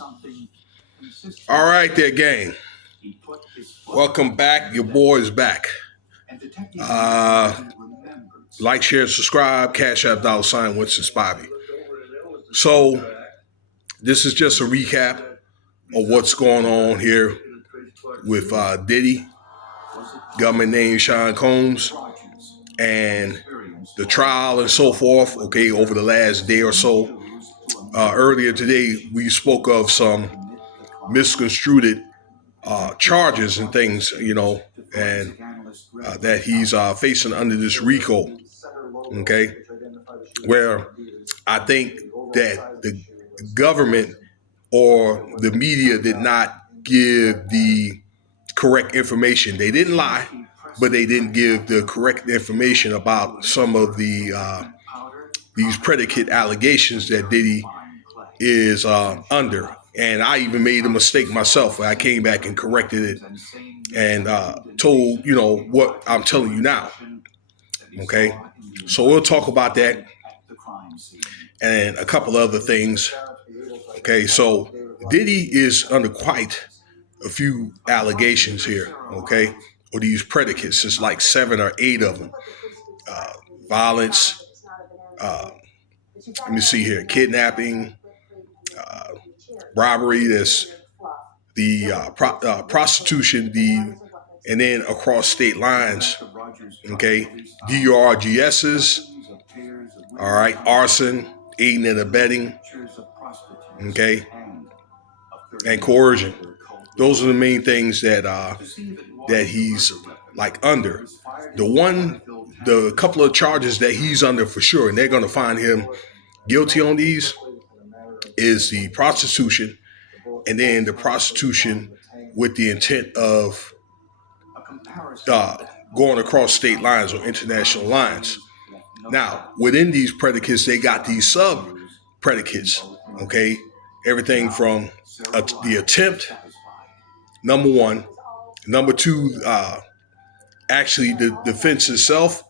All right, there, gang. Welcome back. Your boy is back. Like, share, subscribe. Cash App $ Winston Spivey. So this is just a recap of what's going on here with Diddy, government name Sean Combs, and the trial and so forth. Okay, over the last day or so. Earlier today, we spoke of some misconstrued charges and things, and that he's facing under this RICO. Okay, where I think that the government or the media did not give the correct information. They didn't lie, but they didn't give the correct information about some of these predicate allegations that Diddy is under. And I even made a mistake myself. I came back and corrected it and told, what I'm telling you now. Okay. So we'll talk about that and a couple other things. Okay. So Diddy is under quite a few allegations here. Okay. Or these predicates. It's like 7 or 8 of them. Violence. Let me see here. Kidnapping. Robbery, there's the prostitution, and then across state lines, okay, DURGSs, all right, arson, aiding and abetting, okay, and coercion. Those are the main things that he's like under. The couple of charges that he's under for sure, and they're going to find him guilty on these, is the prostitution, and then the prostitution with the intent of going across state lines or international lines. Now, within these predicates, they got these sub predicates, okay? Everything from the attempt, number one. Number two, actually the defense itself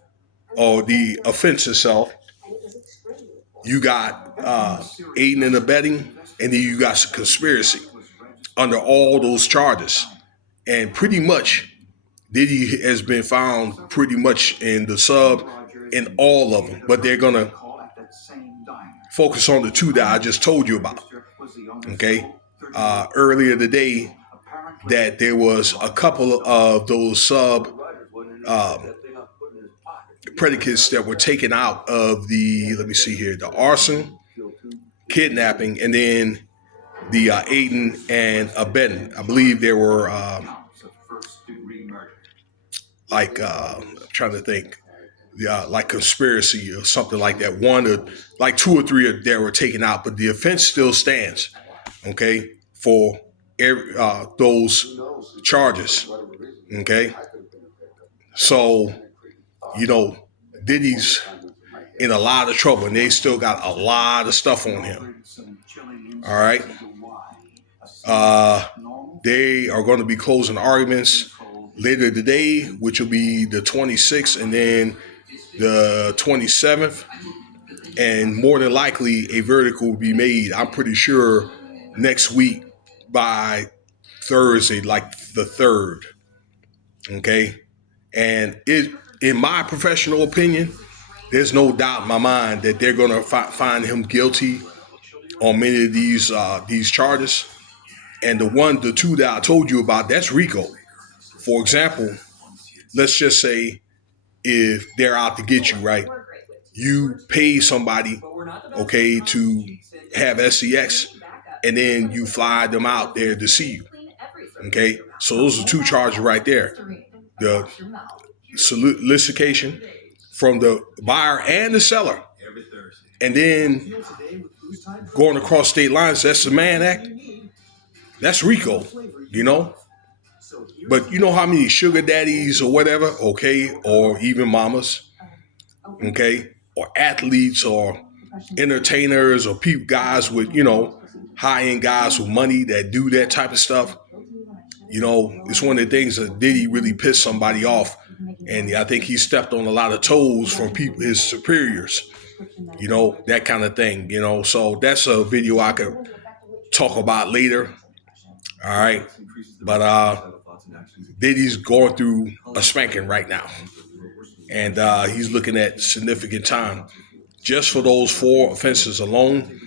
or the offense itself. You got aiding and abetting, and then you got some conspiracy under all those charges. And pretty much, Diddy has been found pretty much in the sub in all of them. But they're going to focus on the 2 that I just told you about. Okay? Earlier today, that there was a couple of those sub predicates that were taken out of the arson, kidnapping, and then the aiding and abetting. I believe there were I'm trying to think, like conspiracy or something like that. 1 or like 2 or 3 that were taken out, but the offense still stands. Okay, for those charges. Okay, so Diddy's in a lot of trouble, and they still got a lot of stuff on him. All right. They are going to be closing arguments later today, which will be the 26th and then the 27th. And more than likely, a verdict will be made, I'm pretty sure, next week by Thursday, like the 3rd. Okay. And in my professional opinion, there's no doubt in my mind that they're going to find him guilty on many of these charges. And the 2 that I told you about, that's RICO. For example, let's just say if they're out to get you, right? You pay somebody, okay, to have SEX, and then you fly them out there to see you. Okay, so those are 2 charges right there. The solicitation from the buyer and the seller, and then going across state lines, that's the Mann Act. That's RICO, But you know how many sugar daddies or whatever, okay, or even mamas, okay, or athletes or entertainers or guys with, high-end guys with money that do that type of stuff. It's one of the things that Diddy really pissed somebody off. And I think he stepped on a lot of toes from his superiors, that kind of thing, So that's a video I could talk about later. All right. But Diddy's going through a spanking right now. And he's looking at significant time. Just for those 4 offenses alone,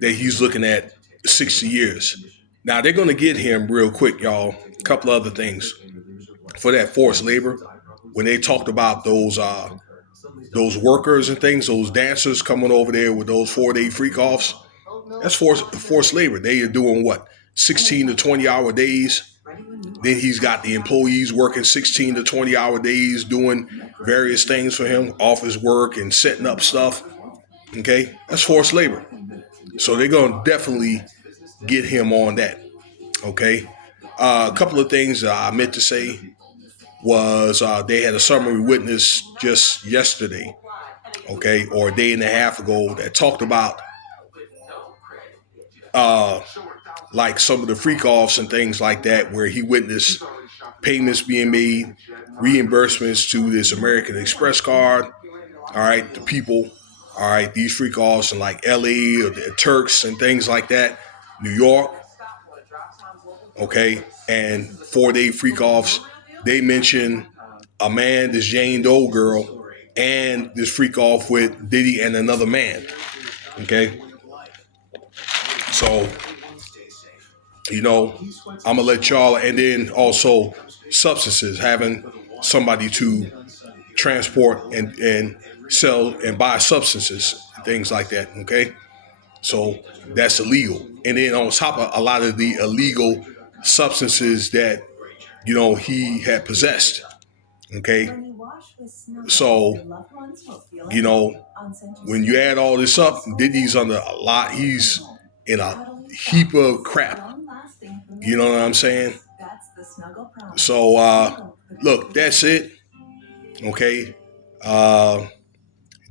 that he's looking at 60 years. Now, they're going to get him real quick, y'all. A couple other things. For that forced labor, when they talked about those workers and things, those dancers coming over there with those 4-day freak offs, that's forced labor. They are doing what, 16 to 20-hour days. Then he's got the employees working 16 to 20-hour days doing various things for him, office work and setting up stuff. Okay, that's forced labor. So they're going to definitely get him on that. Okay, a couple of things I meant to say was they had a summary witness just yesterday, okay, or a day and a half ago, that talked about like some of the freak offs and things like that, where he witnessed payments being made, reimbursements to this American Express card. All right, the people, all right, these freak offs in like LA or the Turks and things like that, New York, okay, and 4-day freak offs. They mention a man, this Jane Doe girl, and this freak off with Diddy and another man. Okay, so I'm gonna let y'all, and then also substances, having somebody to transport and sell and buy substances, things like that. Okay, so that's illegal. And then on top of a lot of the illegal substances that he had possessed. Okay, so when you add all this up, Diddy's under a lot. He's in a heap of crap. You know what I'm saying? So look, that's it. Okay,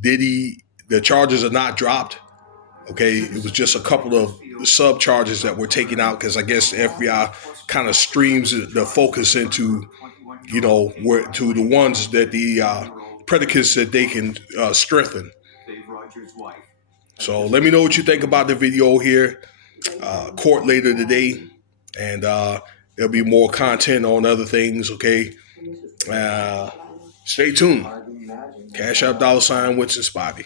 Diddy, the charges are not dropped. Okay, it was just a couple of sub charges that were taken out because I guess the FBI kind of streams the focus into, where to the ones that the predicates that they can strengthen. So let me know what you think about the video here. Court later today, and there'll be more content on other things. Okay, stay tuned. Cash App $, Winston Spivey.